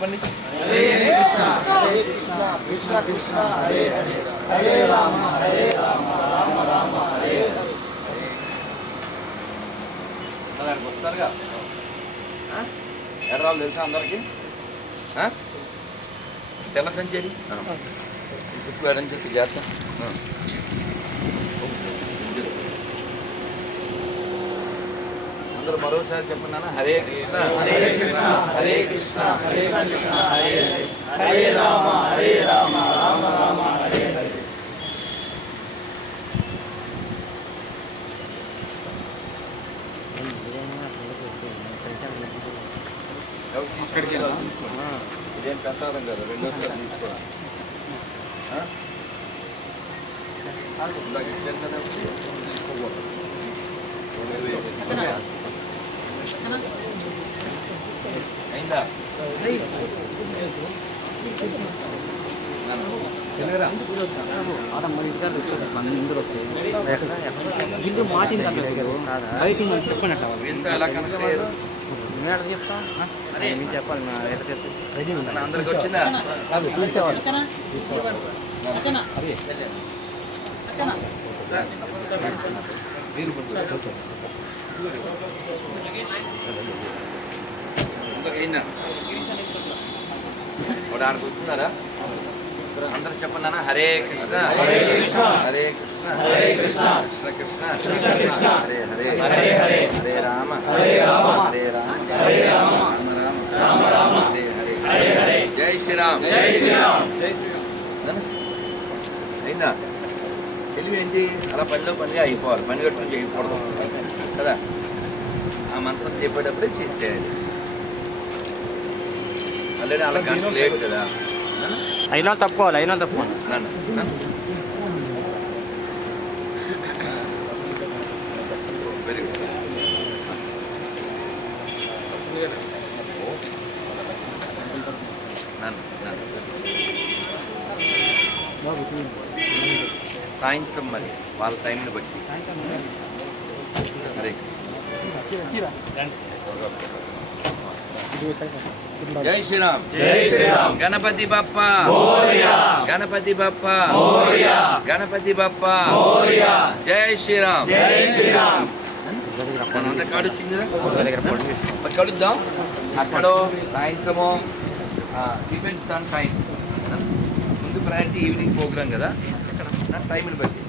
చెప్పండి. వస్తారుగా? ఎర్రాలు తెలుసా అందరికి? తెల్ల సంచేది చెప్పి చేస్తా అందరూ మరోసారి చెప్పండి నాన్న హరే కృష్ణ హరే కృష్ణ హరే కృష్ణ హరే కృష్ణ హరే హరే హరే రామ హరే రామ రామ రామ హరే హరే అక్కడికి ఇదేం ప్రసాదం కదా రెండోసారి తీసుకోవాలి ఆ? ఇందాక ఇచ్చాను కదా, తీసుకోకూడదు. అయిందా? బిల్లు మాటింది బయటికి మనం చెప్పండి అట్లా చెప్పాలి అందరికి వచ్చిందా? కాదు అయిందా వాడు ఆడ కూర్చున్నారా అందరు చెప్పండి హరే కృష్ణ. హరే కృష్ణ. హరే కృష్ణ. హరే కృష్ణ. కృష్ణ కృష్ణ. కృష్ణ హరే హరే. హరే హరే. హరే రామ. హరే రామ. హరే రామ. హరే రామ. రామ రామ. రామ హరే హరే. హరే హరే. జై శ్రీరామ్. జై శ్రీరామ్. జై శ్రీరామ్. అయిందా? తెలివి ఏంటి? అలా పనిలో పనిగా అయిపోవాలి. పని కట్టుకుని చేయకూడదు. కదా? ఆ మంత్రం చెప్పేటప్పుడే చేసేయాలి. ఆల్రెడీ అలా గంట లేట్ కదా. అయినా తప్పుకోవాలి అయినా తప్పుకోవాలి వెరీ గుడ్ సాయంత్రం మరి వాళ్ళ టైంని బట్టి. అరే జై శ్రీరామ్. జై శ్రీరామ్. గణపతి బప్ప. గణపతి బప్ప. గణపతి బప్ప. జై శ్రీరామ్. జై శ్రీరామ్. మనంతా కాడు వచ్చింది కదా మరి కలుద్దాం అక్కడో సాయంత్రమో డిపెండ్స్ ఆన్ టైం. ముందు ప్రయారిటీ ఈవినింగ్ ప్రోగ్రామ్ కదా? టైంని బట్టి.